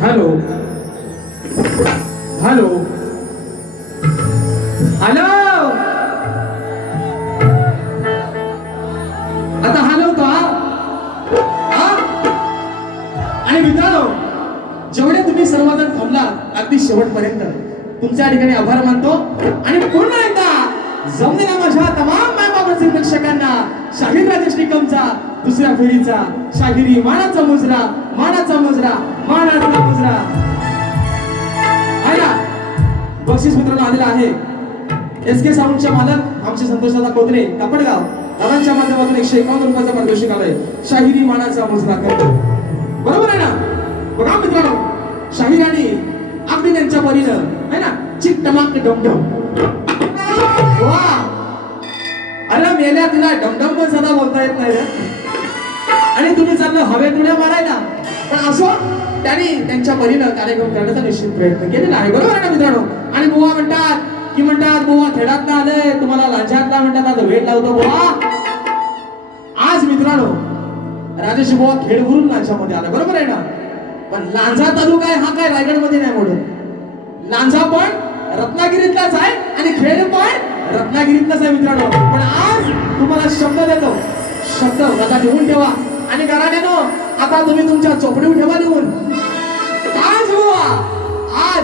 Hello hello hello आता hello का? आणि मित्रांनो, जेवढे तुम्ही सर्वजण थांबला अगदी शेवटपर्यंत तुमच्या ठिकाणी आभार मानतो आणि पूर्ण एकदा जमलेल्या माझ्या तमाम मायबापांचे प्रेक्षकांना शाहीर राजेश निकमचा दुसऱ्या फेरीचा शाहिरी मानाचा मुजरा मानाचा मुजरा मानाचा मुजरा आहे ना. बक्षीस मित्रांनो आलेला आहे. SK साऊंडच्या मालक आमचे संतोषदादा कोथरे कापडगाव दादांच्या माध्यमातून 151 रुपयाचा पारितोषिक आलंय. शाहिरी मानाचा मुजरा करतो, बरोबर आहे ना. बघा मित्रांनो, शाहिरांनी अगदी त्यांच्या परीनं आहे ना चिक टमाक डमडम. वाह, अरे मेल्या तुला डमडम पण सदा बोलता येत नाही रे. आणि तुम्ही चाललं हवेत उड्या मारायला, पण असो त्यांनी त्यांच्या परीनं कार्यक्रम करण्याचा निश्चित प्रयत्न केलेला आहे, बरोबर आहे ना मित्रांनो. आणि बुवा म्हणतात बुवा खेळात ना आलंय तुम्हाला लांजातला म्हणतात आज वेळ लावतो बुवा. आज मित्रांनो राजेश बुवा खेडवरून लांजामध्ये आला, बरोबर आहे ना. पण लांजा तालुका आहे हा काय रायगड मध्ये नाही मोडत. लांजा पण रत्नागिरीतलाच आहे आणि खेड पण रत्नागिरीतलाच आहे मित्रांनो. पण आज तुम्हाला शब्द देतो, शब्द आता लिहून ठेवा. आणि घराण्यानो आता तुम्ही तुमच्या चोपडीवर ठेवा लिहून. आज बुवा आज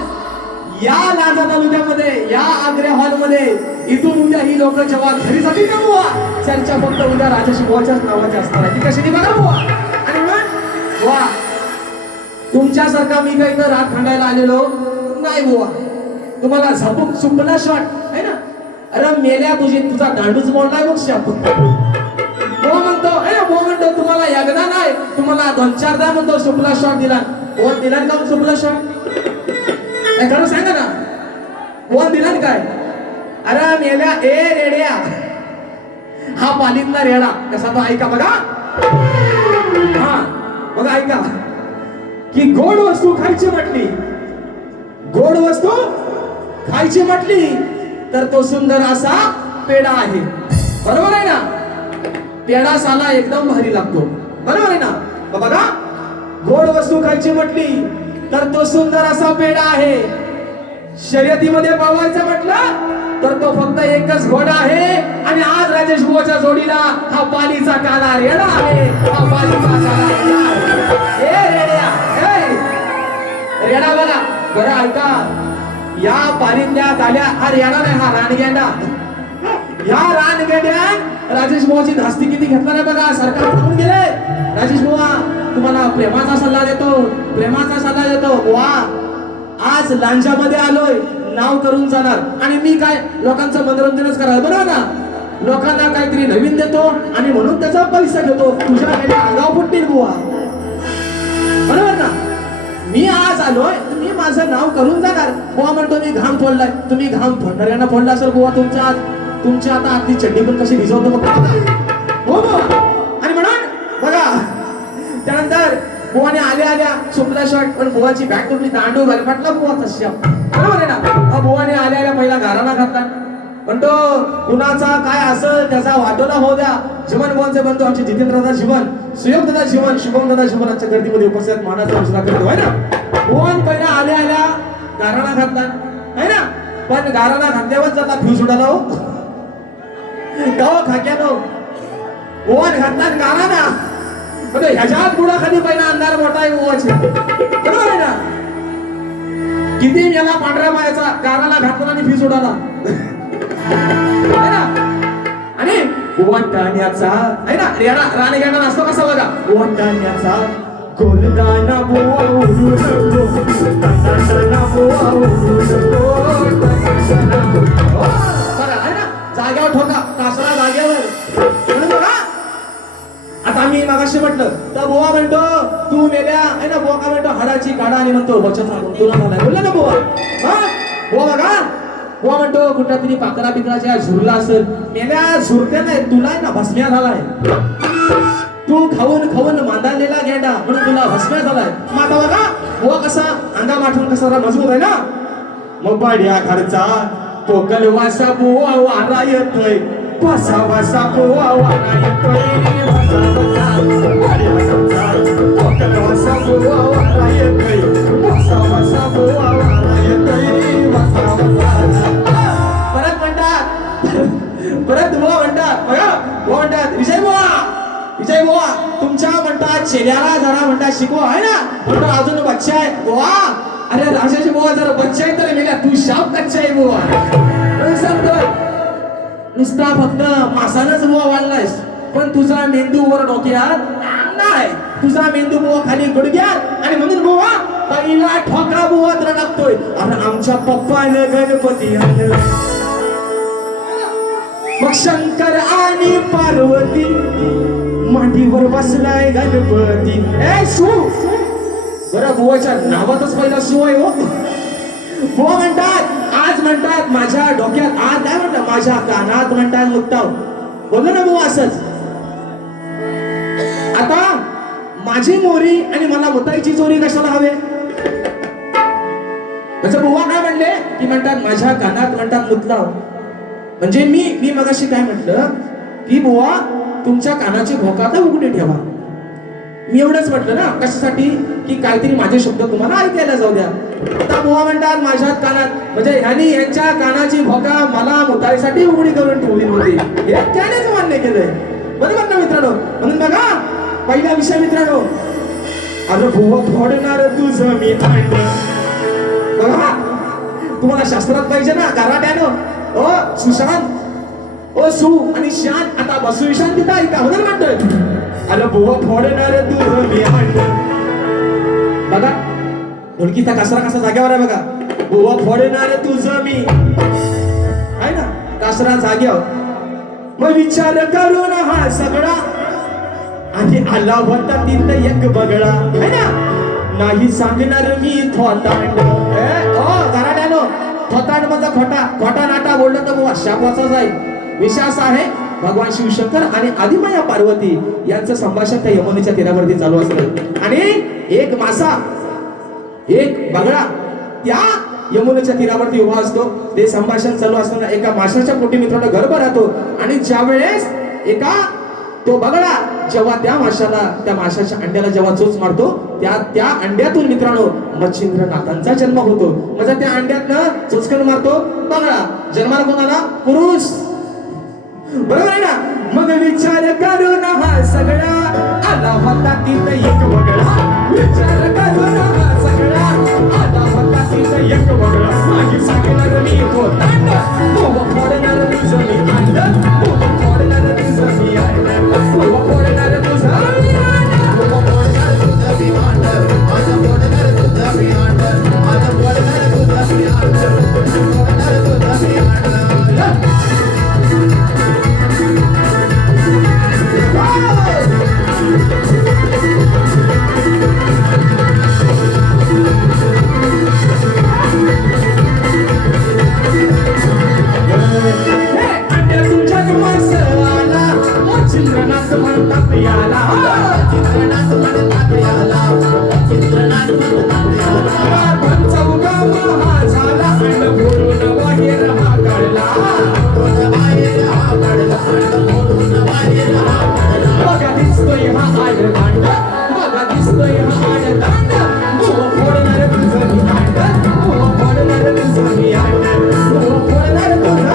या लांजा तालुक्यामध्ये या आग्रा हॉल मध्ये इथून उद्या ही लोक जेव्हा घरी जातील ना बुवा, चर्चा फक्त उद्या राजेश बुवाच्याच नावाची असणार आहे. ती कशी ती बघा बुवा. आणि मग बुवा तुमच्यासारखा मी काही तर रात खंडायला आलेलो नाही बुवा. तुम्हाला झपूक सुपला शॉट आहे ना. अरे मेल्या तुझा दांडूच मोडलाय बघ शाप. म्हणतो तुम्हाला एकदा नाही तुम्हाला 2-4दा म्हणतो सुपला शॉट दिला. कोण दिला का सुपला शॉट? खरं सांगा ना, कोण दिला काय? अरे मेल्या ए रेड्या, हा पालीतला रेडा कसा तो ऐका बघा. हा बघा ऐका की गोड वस्तू खायची म्हटली, गोड वस्तू खायची म्हटली तर तो सुंदर असा पेढा आहे, बरोबर आहे ना. पेढा साला एकदम भारी लागतो, बरोबर आहे ना. बघा गोड वस्तू खायची म्हटली तर तो सुंदर असा पेढा आहे. शर्यतीमध्ये पळवायचं म्हटलं तर तो फक्त एकच घोडा आहे. आणि आज राजेश बुवाच्या जोडीला हा पालीचा काला रेडा आहे. हा पालीचा काला रेडा बघा बरं ऐका. या पालीतल्या आल्या हा रेडा नाही, हा रानगेंडा. या रानगेंड्यात राजेश बुवाची धास्ती किती घेतला नाही बघा. सरकार थांबून गेले. राजेश बुवा तुम्हाला प्रेमाचा सल्ला देतो, प्रेमाचा सल्ला देतो. बुवा आज लांजामध्ये आलोय, नाव करून जाणार. आणि मी काय लोकांचं मनोरंजनच करायला बरोबर ना, लोकांना काहीतरी नवीन देतो आणि म्हणून त्याचा पैसा घेतो. तुझ्या काही अंगाव फुटतील बुवा, बरोबर ना. मी आज आलोय, मी माझं नाव करून जाणार. बुवा म्हणतो मी घाम फोडलाय. तुम्ही घाम फोडणाऱ्यांना फोडला असेल बुवा तुमच्या आता आतली चड्डी पण कशी भिजवतो बघा हो बुवा. आणि म्हणून बघा त्यानंतर बुवाने आल्या सुपला शर्ट पण बुवाची बॅग तुम्ही दांडू गलफाटला बुवा तशा, बरोबर आहे ना. बुवाने आल्या पहिला घराला घातला. पण तो कुणाचा काय असेल त्याचा वाटोला होऊ द्या. जीवन बुवांचे बंधू आमचे जितेंद्रदादा जीवन, सुयोगदादा जीवन, शुभमदादा जीवन आमच्या गर्दीमध्ये उपस्थित मानाचा उचला करतो आहे ना. बुवान पहिला आल्या गाराणा घातला आहे ना. पण गाराणा घातल्यावर जाता फ्यूज उडाला हो गाव खाक्यानो. बुवान घातला गाराणा म्हणजे ह्याच्यात बुडाखाली पहिला अंधार मोठा आहे बुवाचे, बरोबर आहे ना. किती याला पांढऱ्या मायाचा गाराला घातला आणि फ्यूज उडाला आणि वाटाण्याचा आहे ना. राणे गाणं असतो कसं बघा. वाटाण्याचा गोलदाना बुवा उडू नको, दाना बुवा उडू नको. बघा आहे ना, जाग्यावर ठोका कासरा जाग्यावर. बघा आता मी मागाशी म्हटलं तर बुवा म्हणतो तू मेल्या आहे ना. बुवा काय म्हणतो हाडाची काढा आणि म्हणतो बचत तुला झालाय बोलला ना बुवा. हा बुवा बघा बुवा म्हणतो कुठला तरी पाकरा बिकराच्या झुरला असेल. मेल्या झुरत्या नाही तुला आहे ना भस्म्या झालाय. तू खाऊन मांदालेला गेंडा म्हणून तुला भस्म्या झालाय. मग आता बघा बुवा कसा अंगा माठून कसा मजबूत आहे ना. मग पाड्या घरचा कोकल वासा बुवा वारा येतोय. वासा वासा बुवा वारा येतोय. कोकल वासा बुवा वारा येतोय. वासा वासा बुवा वारा येतोय. परत बुवा म्हणतात बघा. बुवा म्हणतात विजय बुवा तुमच्या म्हणतात चेल्याला जरा म्हणतात शिकवा आहे ना. म्हणतो अजून बच्चा आहे बुवा. अरे राजाची बुवा जरा बच्चा आहे तर मेल्या तू शाप कच्चा आहे बुवा. नुसता फक्त मासानच बुवा वाढलायस पण तुझा मेंदू वर डोक्यात नाही. तुझा मेंदू बुवा खाली गुडघ्यात. आणि म्हणून बुवा पहिला ठोका बुवा तर टाकतोय. आणि आमच्या पप्पाने गणपती आणला. मग शंकर आणि पार्वती मांडीवर बसलाय गणपती. ए सू बरं बुवाच्या नावातच पहिला सू आहे हो. बुवा म्हणतात आज म्हणतात माझ्या डोक्यात आज काय म्हणतात माझ्या कानात म्हणतात मुक्ताव बोललो ना बुवा असंच. आता माझी मोरी आणि मला मुताईची चोरी कशाला हवे. म्हणजे बुवा काय म्हणले की म्हणतात माझ्या कानात म्हणतात मुतलाव. म्हणजे मी मगाशी काय म्हटलं की बुवा तुमच्या कानाची भोका तर उघडी ठेवा. मी एवढंच म्हटलं ना कशासाठी की काहीतरी माझे शब्द तुम्हाला ऐकायला जाऊ द्या. आता बुवा म्हणतात माझ्या कानात म्हणजे ह्यांनी यांच्या कानाची भोका मला मुताईसाठी उघडी करून ठेवली होती. हे त्यानेच मान्य केलंय बरोबर ना मित्रांनो. म्हणून बघा पहिला विषय मित्रांनो. अरे बुवा फोडणार तुझं मी अंड. बघा तुम्हाला शास्त्रात पाहिजे ना कराट्यानं. ओ सुशांत ओ सु आणि शांत आता बसू विशांत तिथं ऐका म्हणून म्हणतोय. अरे बुवा फोडणार तुझं मी अंड. बघा ढोलकीचा कासरा कसा जाग्यावर आहे बघा. बुवा फोडणार तुझं मी आहे ना कासरा जाग्यावर. मग विचार करून हा सगळा आणि आला होता तिथं एक बगळा है ना. नाही सांगणार मी थोतांड. ओ गराड्यानो थोतांड म्हणजे खोटा नाटा बोललं तर बुवा शापवाचा जाईल. विषय असा आहे भगवान शिवशंकर आणि आदिमाया पार्वती यांचं संभाषण त्या यमुनेच्या तीरावरती चालू असतं. आणि एक मासा एक बगळा त्या यमुनेच्या तीरावरती उभा असतो. ते संभाषण चालू असताना एका माशाच्या पोटी मित्रांनो गर्भ राहतो. आणि ज्या वेळेस एका तो बगळा जेव्हा त्या माशाच्या अंड्याला जेव्हा चोच मारतो त्या अंड्यातून मित्रांनो मच्छिंद्र नाथांचा जन्म होतो. म्हणजे त्या अंड्यातनं चोचकन मारतो बगळा. जन्माला कोण आला पुरुष बरोबर आहे ना. मग विचार करून हा सगळा आला होता तिथं एक बगळा. विचार करून हा सगळा आला होता तिथं एक बगळा. माझी सांगणार मी थोतांड. बुवा फोडणार तुझं मी अंड. बुवा फोडणार तुझं मी अंड. बुवा फोडणार तुझं मी अंड. बुवा फोडणार तुझं मी अंड. माझं फोडणार तुझं मी अंड. माझं फोडणार तुझं मी अंड. याला चित्रनाथ म्हणतात याला चित्रनाथ म्हणतात याला पंचमुखा महा झाला अंड फोडून बाहेर हा काढला फोडून बाहेर हा काढला अंड फोडून बाहेर हा काढला बघा दिसतोय हा आड दांड बघा दिसतोय हा आड दांड हो फोडणार तुझं मी अंड हो फोडणार तुझं मी अंड हो फोडणार तुझं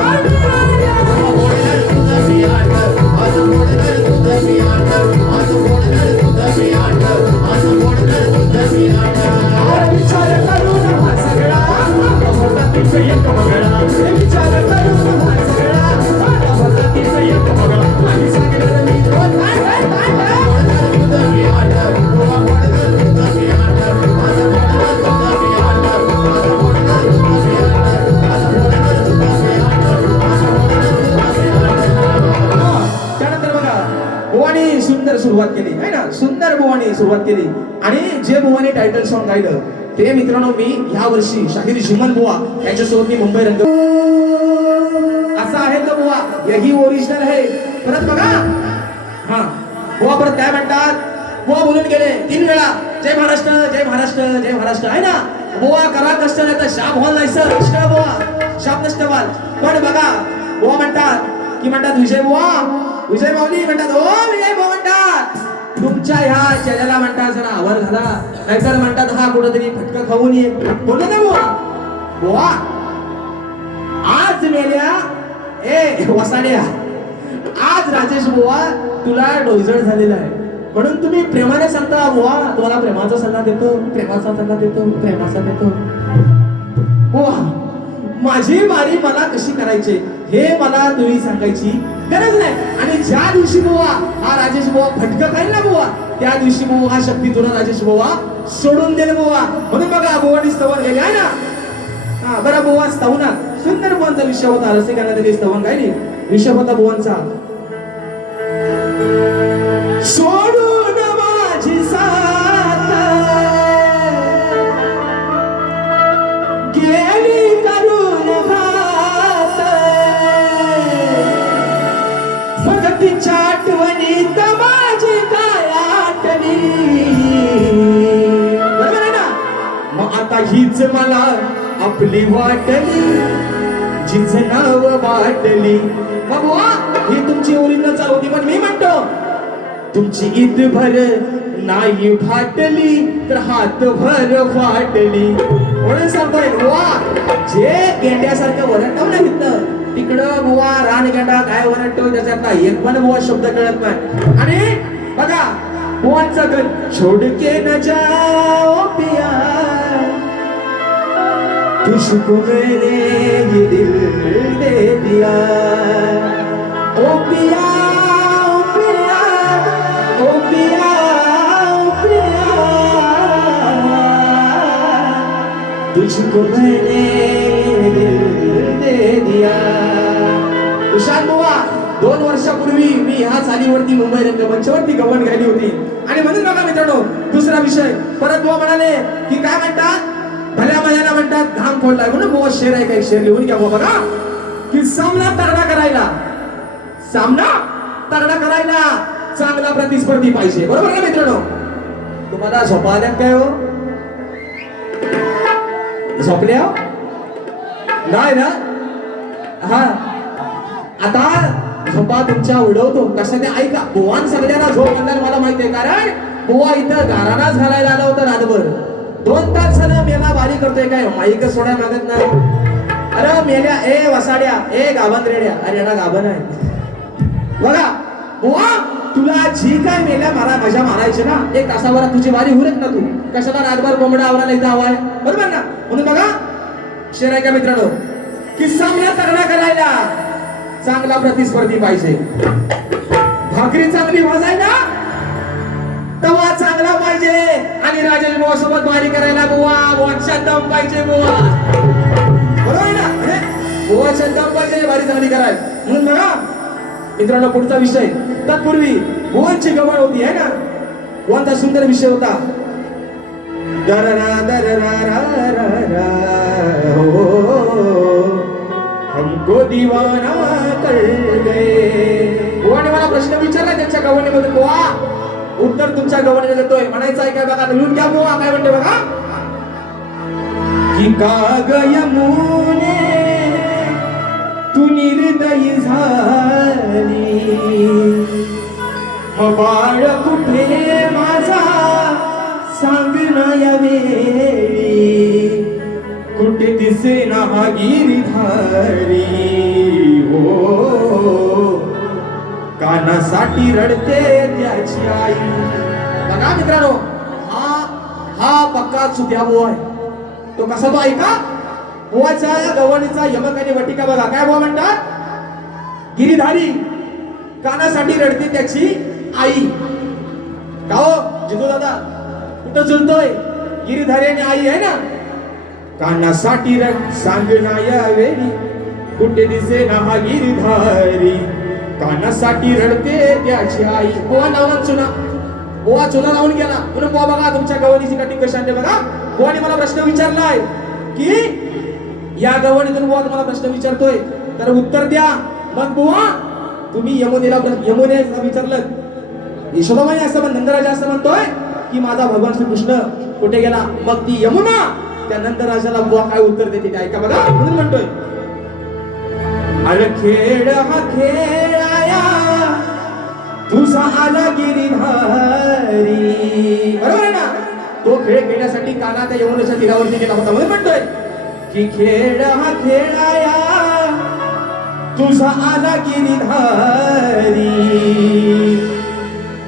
बुवानी सुंदर सुरुवात केली आहे ना सुंदर बुवानी सुरुवात केली आणि जे बुवानी टायटल सॉन्ग गायलं ते मित्रांनो मी ह्या वर्षी शाहीर जिमल बुवा यांच्यासोबत मी मुंबई रंग असा आहे तो बुवा यही ओरिजिनल आहे परत बघा हा बुवा परत काय म्हणतात बुवा बोलून गेले 3 वेळा जय महाराष्ट्र जय महाराष्ट्र जय महाराष्ट्र आहे ना बुवा करा कष्ट नाही तर शाप व्हाल नाही सर कष्ट बुवा शाप नष्ट व्हाल पण बघा बुवा म्हणतात विजय बुवा विजय माऊली म्हणतात ओ विजय भाऊ म्हणतात तुमच्या ह्या चॅनलला म्हणतात जरा आवर घाला नाहीतर म्हणतात हा कुठेतरी फटका खाऊन ये बोललो ना बुवा बुवा आज मेल्या ए वसाड्या आज राजेश बुवा तुला डोजड झालेला आहे म्हणून तुम्ही प्रेमाने सांगता बुवा तुम्हाला प्रेमाचा सल्ला देतो प्रेमाचा देतो बुवा माझी बारी मला कशी करायची हे मला तुम्ही सांगायची गरज नाही आणि ज्या दिवशी बुवा हा राजेश बुवा फटका खाईल ना बुवा त्या दिवशी बुवा हा शक्ती तुला राजेश बुवा सोडून देईल बुवा म्हणून बघा बुवानी स्तवन गेले आहे ना हा बरं बुवा स्तवनात सुंदर बुवांचा विषय होता रसिकांना त्यांनी स्तवन गायली विषय होता बुवांचा सोडून माझी साथ गेली करून घात मग तिच्या आठवणीत माझी काय आठवणी बरोबर आहे ना मग आता हीच मला आपली वाटली जिच नाव वाटली मग वा ही तुमची ओरिजिनल चालू होती पण मी म्हणतो तुमची ईद भर नाही फाटली तर हात भर फाटली म्हणून सांगतोय बुवा जे गेंड्यासारखं वरटव ना तिथं तिकडं बुवा रान गेंडा काय वरटव त्याच्यातला एक पण बुवा शब्द कळत नाही आणि बघा बुवांचा गण छोड़ के न जाओ पिया तुझको मैंने ये दिल दे दिया ओ पिया ओ पिया ओ पिया ओ पिया तुझको मैंने ये दिल दे दिया तुषार बुवा 2 वर्षापूर्वी मी ह्या चालीवरती मुंबई रंगमंचावरती गवण गायली होती आणि म्हणून बघा मित्रांनो दुसरा विषय परत बुवा म्हणाले की काय म्हणतात भल्या मजाला म्हणतात घाम फोडला म्हणून बुवा शेर आहे काही शेर लिहून घ्या बुवा बघा की सामना तगडा करायला चांगला प्रतिस्पर्धी पाहिजे बरोबर ना मित्रांनो तुम्हाला झोपा आल्यात काय हो झोपल्या नाही ना हा आता झोपा तुमच्या उडवतो कसं ते ऐका बुवान सगळ्यांना झोप म्हणणार मला माहितीये कारण बुवा इथं गारानाच घालायला आला होता रातभर 2 तास झालं मेला बारी करतोय काय माईक सोडाय मागत नाही अरे मेल्या ए वसाड्या ए गाभण रेड्या अरे यांना गाभण आहे बघा बुवा तुला जी काय मेल्या मजा मारायची ना 1 तासाभरात तुझी बारी होईल ना तू कशाला रातभर कोंबडा आवरायला इथं हवाय बरोबर ना म्हणून बघा शेर आहे का मित्रांनो की सामना तगडा करायला चांगला प्रतिस्पर्धी पाहिजे भाकरी चांगली भाजायला तवा चांगला पाहिजे आणि राजेश बुवा सोबत बारी करायला बुवा दम पाहिजे बुवा बरोबर ना बुवाच्या दम पाहिजे बारी चांगली करायला म्हणून बघा मित्रांनो पुढचा विषय तत्पूर्वी बुवांची गवळ होती है ना बुवांचा सुंदर विषय होता दररा दररा रा रा रा हो हमको दीवाना कर गए बुवाने मला प्रश्न विचारला त्यांच्या गवणीमध्ये बुवा, उत्तर तुमच्या गवणीला देतोय. म्हणायचं आहे काय बघा, लिहून घ्या बुवा काय म्हणते बघा. की का ग यमुने तू निर्दयी झाली, बाळ कुठे माझा सांग ना या वेळी, कुठे दिसे ना हा गिरिधारी. हो कानासाठी रडते त्याची आई. बघा मित्रांनो, हा पक्का चुत्या बुवा आहे. तो कसा तो ऐका, बुवाच्या गवणीचा यमक आणि वटिका बघा. काय बुवा म्हणतात, गिरिधारी कानासाठी रडते त्याची आई. का हो जितू दादा कुठं चुलतोय, गिरिधारी आणि आई आहे ना. कानासाठी सांगना या वेळी, कुठे दिसे ना हा गिरिधारी, कानासाठी रडते त्याची आई. बुवा लावून चुना, बुवा चुना लावून गेला. म्हणून बुवा बघा तुमच्या गवणीची कटिंग कशी आणते बघा. बुवाने मला प्रश्न विचारलाय की या गवणीतून बुवा तुम्हाला प्रश्न विचारतोय तर उत्तर द्या. मग बुवा तुम्ही यमुनेला विचारलं, यशोदामाई असं म्हण, नंदराजा असं म्हणतोय की माझा भगवान श्रीकृष्ण कुठे गेला. मग ती यमुना त्या नंदराजाला बुवा काय उत्तर देते ते ऐका बघा. म्हणून म्हणतोय, अरे खेळ हा खेळाया तुझा आला गिरिधारी. बरोबर आहे ना. तो खेळ खेळण्यासाठी काना त्या यमुनेच्या तीरावरती गेला होता. म्हणून म्हणतोय की खेळ हा खेळाया तुझा आला गिरिधारी,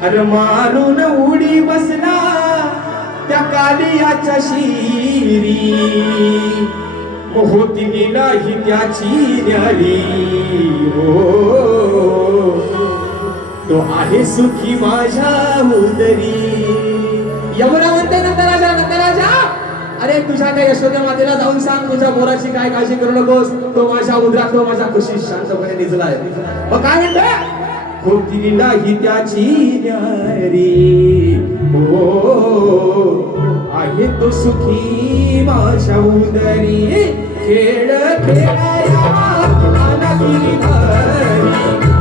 अरे मारून उडी बसला त्या कालियाच्या शिरी, होती नाही त्याची न्यारी. हो तो आहे सुखी माझ्या उदरी. यमुना म्हणते नंदराजा, नंदराजा अरे तुझ्या त्या यशोदा मातेला जाऊन सांग तुझ्या पोराची काय काळजी करू नकोस, तो माझ्या उदरात, तो माझ्या खुशीत शांतपणे निजलाय. मग काय म्हणते, होती नाही त्याची न्यारी. हो आहे तो सुखी माझ्या उदरी, खेळ खेळाया आला गिरिधारी,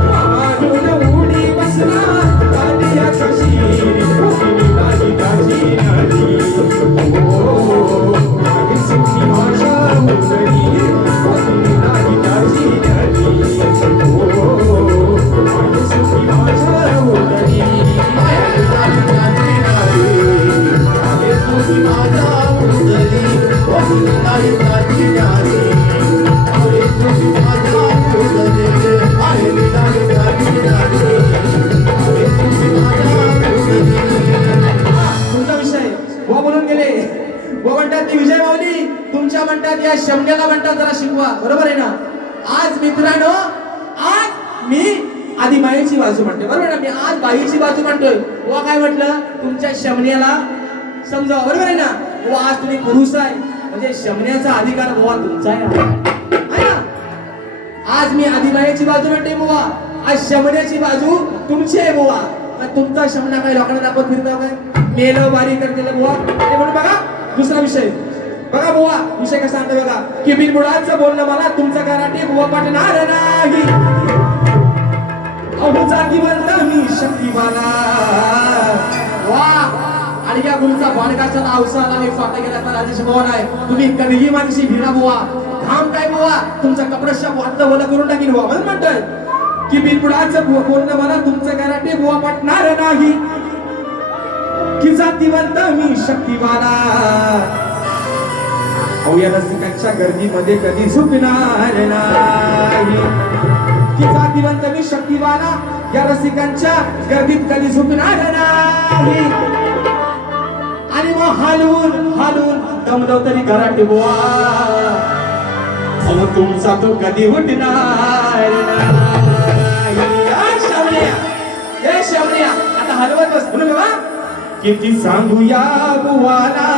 मारून उडी बसला कालियाच्या शिरी, होती नाही त्याची न्यारी. हो आहे सुखी माझ्या उदरी, होती नाही त्याची न्यारी. हो आहे सुखी माझ्या उदरी, तुमचा विषय बुवा बोलून गेले. बुवा म्हणतात ती विजय माऊली तुमच्या म्हणतात या शमण्याला म्हणतात जरा शिकवा. बरोबर आहे ना. आज मित्रांनो, आज मी आधी बाईची बाजू म्हणते. बरोबर ना. मी आज बाईची बाजू म्हणतोय. बुवा काय म्हटलं, तुमच्या शमण्याला समजावा. बरोबर आहे ना. बुवा आज तुम्ही पुरुष आहे म्हणजे शमण्याचा अधिकार बुवा तुमचा आहे ना. आज मी आदिबाईची बाजू म्हणते बुवा, आज शमण्याची बाजू तुमची आहे बुवा. तुमचा शमना काय लोकांना दाखवत फिरता काय, मेलं बारी करते बुवा. म्हणून बघा दुसरा विषय बघा बुवा, विषय कसा आणतो बघा, की बिनबुडाचं बोलणं मला तुमचं कराटे बुवा पटणार नाही. अहो जातीवंत मी शक्तिवाला. वा आणि या गुरुचा बाळगाचा अवसाला मी फाटा गेला तर राजेश भवन आहे. तुम्ही कधीही माझ्याशी भिडा बुवा. थांब काय बुवा, तुमचा कपडा वाटलं बोला करून टाकीन बुवा. म्हणून म्हणतोय की बिनबुडाचं बोलणं मला तुमचं कराटे बुवा पटणार नाही. की जातीवंत मी शक्तिवाला. अहो या रसिकांच्या गर्दीमध्ये कधी झुकणार नाही. की जातीवंत मी शक्तिवाला, या रसिकांच्या गर्दीत कधी झुकणार नाही. आणि मग हालून हालून दमदव तरी घराटे बुवा. अहो तुमचा तो कधी उठणार नाही. आता हलवत बस. म्हणून बघा किती सांगूया बुवाला,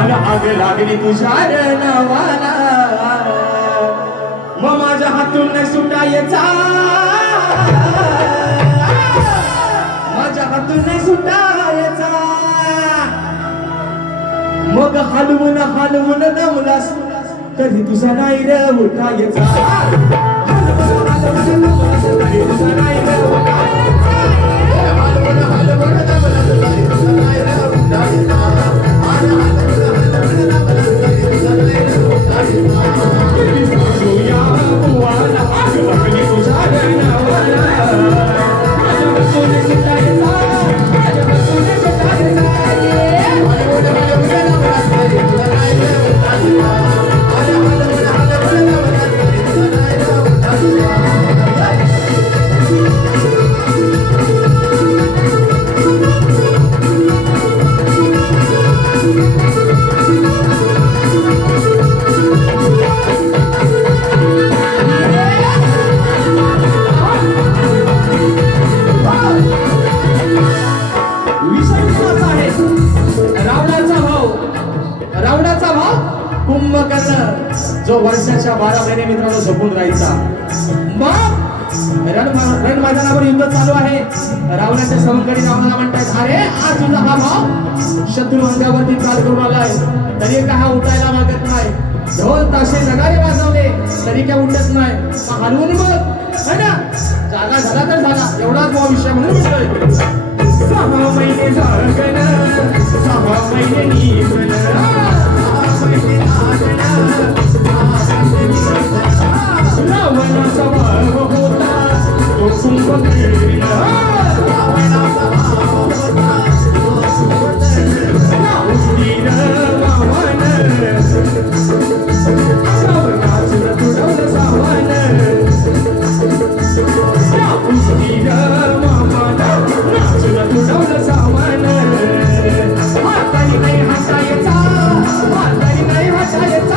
अन आग लागली तुझ्या नावाला. मग माझ्या हातून नाही सुटायचा, माझ्या हातून नाही सुटायचा. मग हलवून हलवून दमलास कधी तुझा नाही रे उठायचा. जो वर्षाच्या 12 महिने मित्रांनो झोपून राहायचा. मग रण मैदानावर युद्ध चालू आहे. रावणाच्या सवंगडी रावणाला म्हणतात, अरे आज तुझा हा भाव शत्रू अंगावरती चाल करून आलाय, तरी का हा उठायला मागत नाही. ढोल ताशे नगारे वाजवले तरी काय उठत नाही. हलवून बघ है ना, जागा झाला तर झाला, एवढाच भाव विषय म्हणून म्हणतोय. 6 महिने झागण 6 महिने निघण रावणाचा वाव होता तो कुंभकर्ण. उडीर वावन रावणाचं तुडवलं सावन. उडीर वावन रावणाचं तुडवलं सावन. हाताई नाही हातायचा, हाताई नाही हातायचा.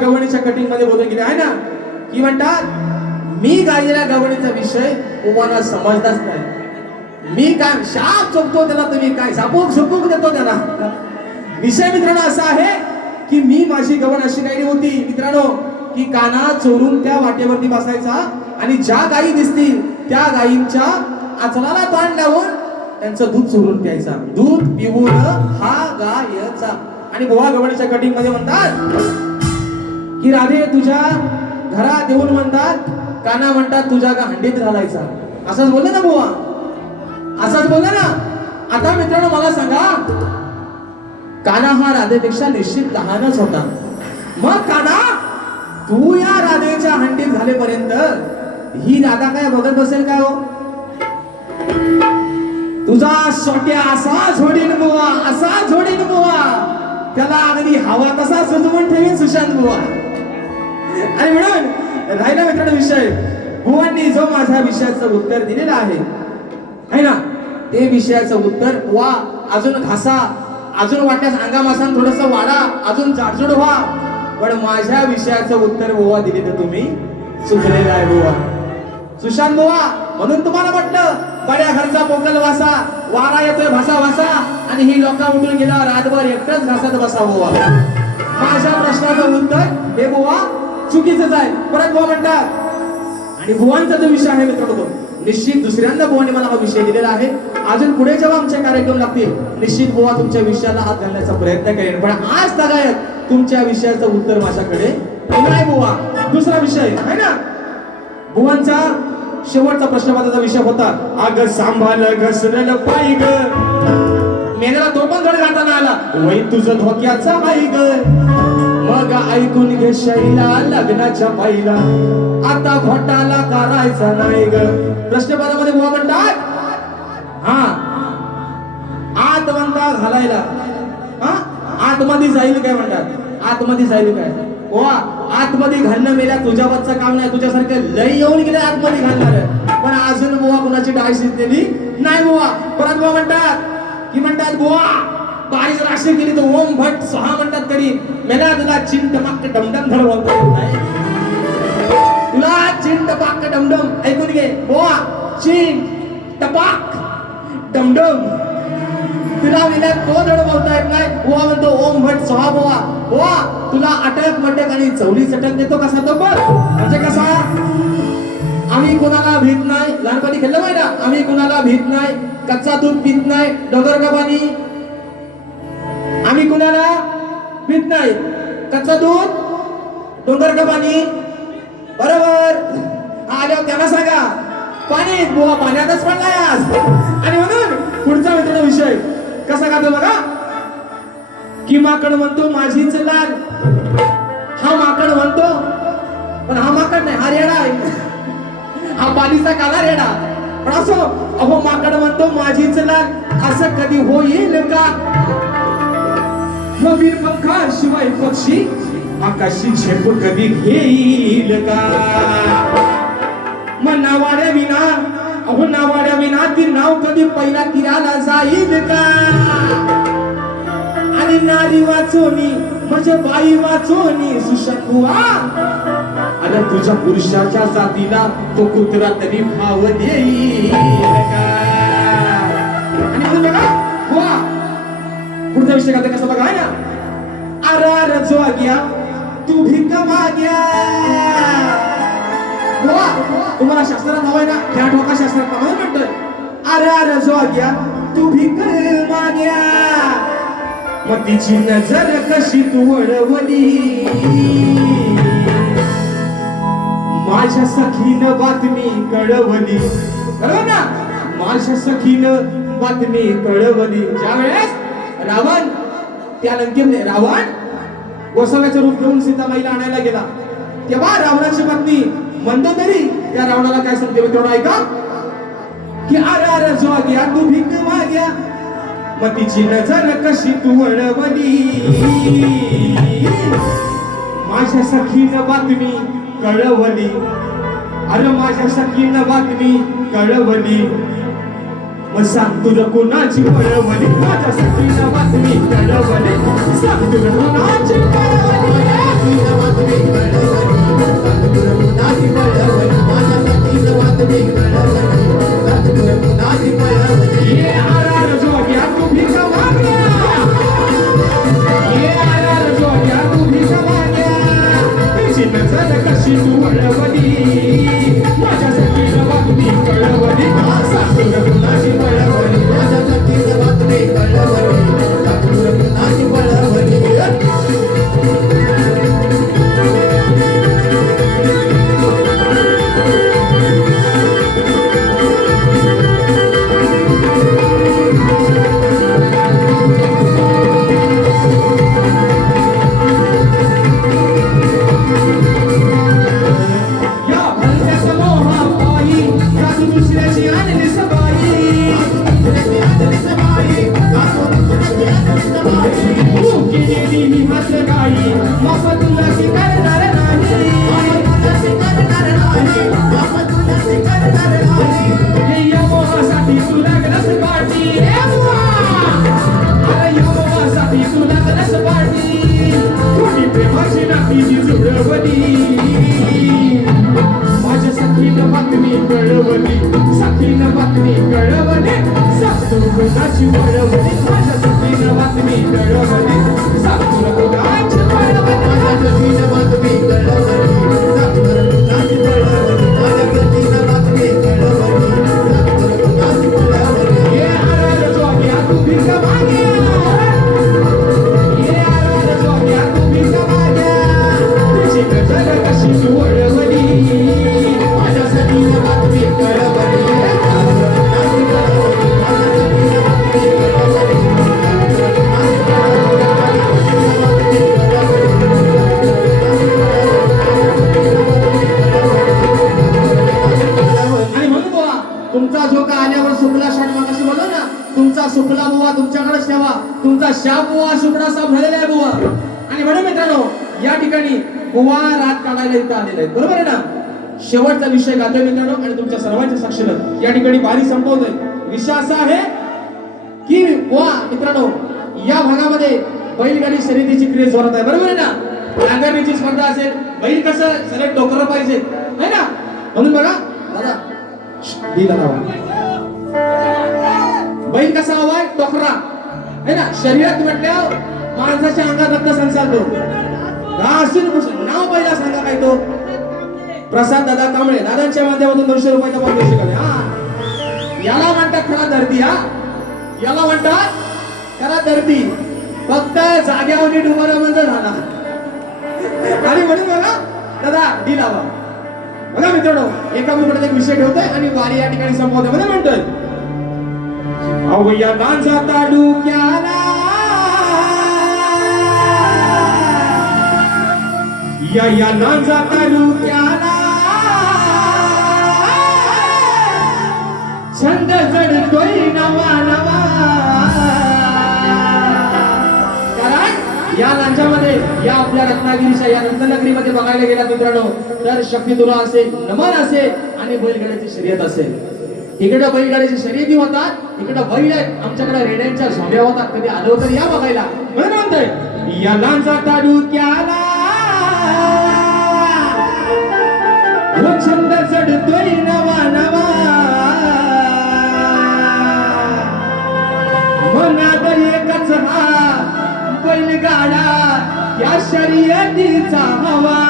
गवणीच्या कटिंग मध्ये बोलून गेले आहे ना, की म्हणतात मी गायलेला गवणीचा विषय तुम्हाला समजलाच नाही. मी काय शाप चोपतो त्याला, तुम्ही काय झपूक देतो त्याला. विषय मित्रांनो असा आहे की मी माझी गवण अशी गायली होती मित्रांनो, की काना चोरून त्या वाटेवरती बसायचा आणि ज्या गायी दिसतील त्या गायींच्या आचलाला ताण लावून त्यांचं दूध चोरून प्यायचा. दूध पिऊन हा गायचा. आणि गोवा गवणीच्या कटिंग मध्ये म्हणतात की राधे तुझ्या घरात येऊन म्हणतात, काना म्हणतात तुझ्या का हंडीत घालायचा. असंच बोलले ना बुवा, असंच बोलले ना. आता मित्रांनो मला सांगा, काना हा राधेपेक्षा निश्चित लहानच होता. मग काना तू या राधेच्या हंडीत घालेपर्यंत ही राधा काय बघत बसेल काय हो? तुझा सोट्या असा झोडीन बुवा, असा झोडीन बुवा, त्याला अगदी हवा तसा सजवून ठेवीन सुशांत बुवा. आणि म्हणून राहिला मित्रांनो विषय, बुवांनी जो माझ्या विषयाचं उत्तर दिलेलं आहे ना, ते विषयाचं उत्तर वा अजून घासा, अजून वाटल्यास अंगामासान थोडस वाढा, अजून जाडजूड व्हा, पण माझ्या विषयाचं उत्तर बुवा दिले तर तुम्ही चुकलेला आहे बुवा. सुशांत बुवा, म्हणून तुम्हाला म्हटलं बड्या घरचा पोकल वासा, वारा येतोय भासा भासा, आणि ही लोक उठून गेला रातभर एकटच घासत बसा बुवा. माझ्या प्रश्नाचं उत्तर हे बुवा चुकीचंच आहे. परत बुवा म्हणतात, आणि बुवांचा जो विषय आहे मित्रांनो, निश्चित दुसऱ्यांदा बुवाने मला हा विषय दिलेला आहे. अजून पुढे जेव्हा आमचे कार्यक्रम लागतील निश्चित बुवा तुमच्या विषयाला हात घालण्याचा प्रयत्न करेन, पण आज तगायत तुमच्या विषयाचं उत्तर माझ्याकडे नाही बुवा. दुसरा विषय आहे ना, बुवांचा शेवटचा प्रश्नपत्राचा विषय होता, अग सांभाळ घसरल पाय ग, मेल्याला तो पण धड घालताना आला, वै तुझं धोक्याचा आई ग. मग ऐकून घे शैला लग्नाच्या पाहिला, आता घोटाला करायचा नाही ग. प्रश्नपत्रामध्ये बुवा म्हणतात, हा आतमंता घालायला, हा आतमध्ये जाईल काय म्हणतात, आतमध्ये जाईल काय, वा आतमध्ये घालणं मेल्या तुझ्यावरचं काम नाही, तुझ्यासारखं लय येऊन गेले आतमध्ये घालणार, पण अजून बुवा कुणाची डाळ शिजलेली नाही बुवा. परत बुवा म्हणतात बुवा बाई जर अशी केली तर ओम भट सहा म्हणतात तरी मेला तुला चिंट माक डमडम धड बोलता येत नाही. तुला चिंट पाक डमडम ऐकून घे बुवा, चिंट टपाक डमडम तुला विलात तो धड बोलता येत नाही. बुवा म्हणतो ओम भट सहा बुवा. बुवा तुला अटक मटक आणि चवली चटक देतो कसा तो बघ. म्हणजे कसा आम्ही कोणाला भीत नाही, लहानपणी खेळलं माहिती ना, आम्ही कोणाला भीत नाही, कच्चा दूध पित नाही, डोंगर का पाणी आम्ही कुणाला भीत नाही, कच्चा दूध डोंगर का पाणी बरोबर. आल्यावर त्यांना सांगा पाणी बुवा पाण्यातच पडलाय आज. आणि म्हणून पुढचा मित्रांनो विषय कसा गातो बघा की माकड म्हणतो माझीच लाल. हा माकड म्हणतो, पण हा माकड नाही, हा रेडा आहे, हा पालीचा काला रेडा. पण असो अहो माकड म्हणतो माझीच लाल, असं कधी होईल का. वीर पंखा शिवाय पक्षी आकाशी झेप कधी घेईल का. मग नावाड्या विना अहो नावाड्या विना ती नाव कधी पहिला तीराला जाईल का. आणि नारी वाचोनी म्हणजे बाई वाचोनी सुशकुआ, अरे तुझ्या पुरुषाच्या जातीला तो कुत्रा तरी भाव देईल का. आणि म्हणून बघा बुवा पुढचा विषय का कसा बघा आहे ना. अरे जोग्या तू भीक माग्या. बुवा तुम्हाला शास्त्रात नाव आहे ना, ह्या ठोका शास्त्रात नाव म्हणतोय. अरे जोग्या तू भीक माग्या, मग तिची नजर कशी तू वळवली. माझ्या सखीनं बातमी कळवली, बरोबर ना, माझ्या सखीनं बातमी कळवली. ज्यावेळेस रावण त्या लंकेमध्ये रावण गोसाव्याचं रूप घेऊन सीतामाईला आणायला गेला, तेव्हा रावणाची पत्नी मंदोदरी त्या रावणाला काय सांगते तेवढं ऐका की अरे जोग्या तू भीक माग्या, मग तिची नजर कशी तू वळवली. माझ्या सखीनं बातमी कळवली, अरे माझ्या सखीनं बातमी कळवली. मग सांग तुला कोणाची कळवली, माझ्या सखीनं बातमी कळवली. सांग तुला कोणाची कळवली, बातमी कळवली. सांग तुला कोणाची कळवली, माझ्या सखीनं बातमी कळवली. सांग तुला कोणाची कळवली. ये आरार जोग्या तू भीक माग्या, ये आरार जोग्या तू भीक माग्या, तिची नजर कशी तू वळवली. माझ्या सखीनं बातमी कळवली. सांग तुला कोणाची कळवली, माझ्या सखीनं बातमी कळवली. सांग तुला कोणाची कळवली. माझ्या सखीनं बातमी कळवली, सखीनं बातमी कळवली. सांग तुला कोणाची कळवली, माझ्या सखीनं बातमी कळवली. सांग तुला कोणाची कळवली, माझ्या सखीनं बातमी कळवली. सांग तुला कोणाची कळवली, माझ्या सखीनं बातमी कळवली. सांग तुला कोणाची कळवली. ये आरार जोग्या तू भीक माग्या, ये आरार जोग्या तू भीक माग्या, तिची नजर कशी तू वळवली. माझ्या सखीनं बातमी कळवली. तुमचा झोका आल्यावर सुकला शाट मग असं बोललो ना, तुमचा सुकला बुवा तुमच्याकडेच ठेवा, तुमचा शाप बुवा सुकडा साफ झालेला आहे बुवा. आणि म्हणून मित्रांनो या ठिकाणी गोवा रात काढायला इथं आलेले आहेत, बरोबर आहे ना? शेवटचा विषय गातोय मित्रांनो आणि तुमच्या सर्वांच्या साक्षीनं या ठिकाणी बारी संपवतोय. विषय असा आहे की गोवा मित्रांनो, या भागामध्ये बैलगाडी शर्यतीची क्रेज जोरात आहे, बरोबर आहे ना? नांगरणीची स्पर्धा असेल, बैल कसं सलग डोकरं पाहिजे है ना, म्हणून बघा दादा दिला बैल कसा हवाय डोकरा है ना. शर्यत म्हटल्यावर माणसाच्या अंगात रक्त संचारतो. नाव पहिला सांगा काय तो प्रसाद दादा कांबळे, दादांच्या माध्यमातून 200 रुपयाचा पारितोषिक आहे. हा याला म्हणतात खरा दर्दी. हा याला म्हणतात खरा दर्दी. फक्त जाग्यावर नीट उभा म्हणजे झाला. आणि म्हणून बघा दादा डी लावा. बघा मित्रांनो, एका मुकडे एक विषय ठेवतोय आणि वारी या ठिकाणी संपवतोय. मध्ये म्हणतोय अहो या नाचा तालुक्याला, या नाचा तालुक्याला छंद जडतोय नवा नवा. या लांजामध्ये या आपल्या रत्नागिरीच्या या रत्नागिरीमध्ये बघायला गेला मित्रांनो तर शक्ती तुला असेल, नमन असेल आणि बैलगाड्याची शर्यत असेल. इकडे बैलगाड्याची शर्यती होतात, इकडे बैल आहेत, आमच्याकडे रेड्यांच्या झोंब्या होतात. कधी आलो तर या बघायला. म्हणून म्हणतोय या लांजा तालुक्याला छंद चढतोय नवा नवा. मनात एकच हा बैलगाडा त्या शर्यतीचा हवा.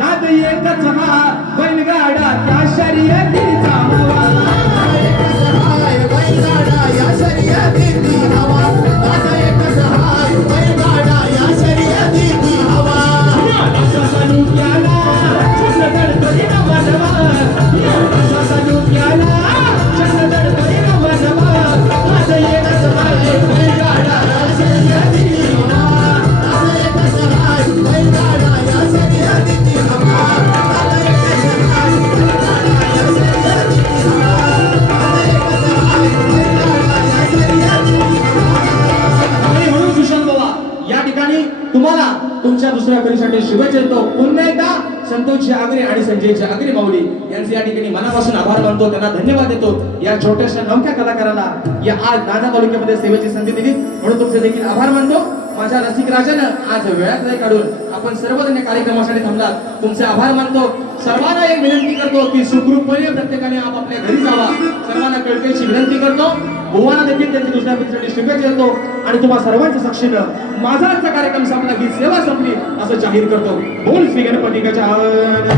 नाद एकच हा बैलगाडा त्या शर्यतीचा हवा. बैलगाडा या शर्यतीची हवा. नाद एकच हा बैलगाडा या शर्यतीची हवा. तालुक्याला छंद चढतोय नवा नवा. तालुक्याला छंद चढतोय नवा नवा. नाद एकच हा बैलगाडा या शर्यतीची हवा. तुम्हाला तुमच्या दुसऱ्या करीसाठी शुभेच्छा देतो. पुन्हा एकदा संतोषजी आगरे आणि संजयजी आगरे माऊली यांचे या ठिकाणी मनापासून आभार मानतो, त्यांना धन्यवाद देतो. या छोट्याशा नवख्या कलाकाराला या आज नांजा तालुक्यामध्ये सेवेची संधी दिली म्हणून तुमचे देखील आभार मानतो. माझ्या रसिक राजानं आज वेळात वेळ काढून आपण सर्वजण या कार्यक्रमासाठी थांबलात, तुमचे आभार मानतो. सर्वांना एक विनंती करतो की सुखरूपपणे प्रत्येकाने आपापल्या घरी जावा. सर्वांना कळकळीची विनंती करतो. गोवाना देखील त्यांची दुसऱ्या पिढीसाठी शुभेच्छा देतो आणि तुम्हा सर्वांच्या साक्षीनं माझा आजचा कार्यक्रम संपला, ही सेवा संपली असं जाहीर करतो. बोल श्री गणपती गजानन.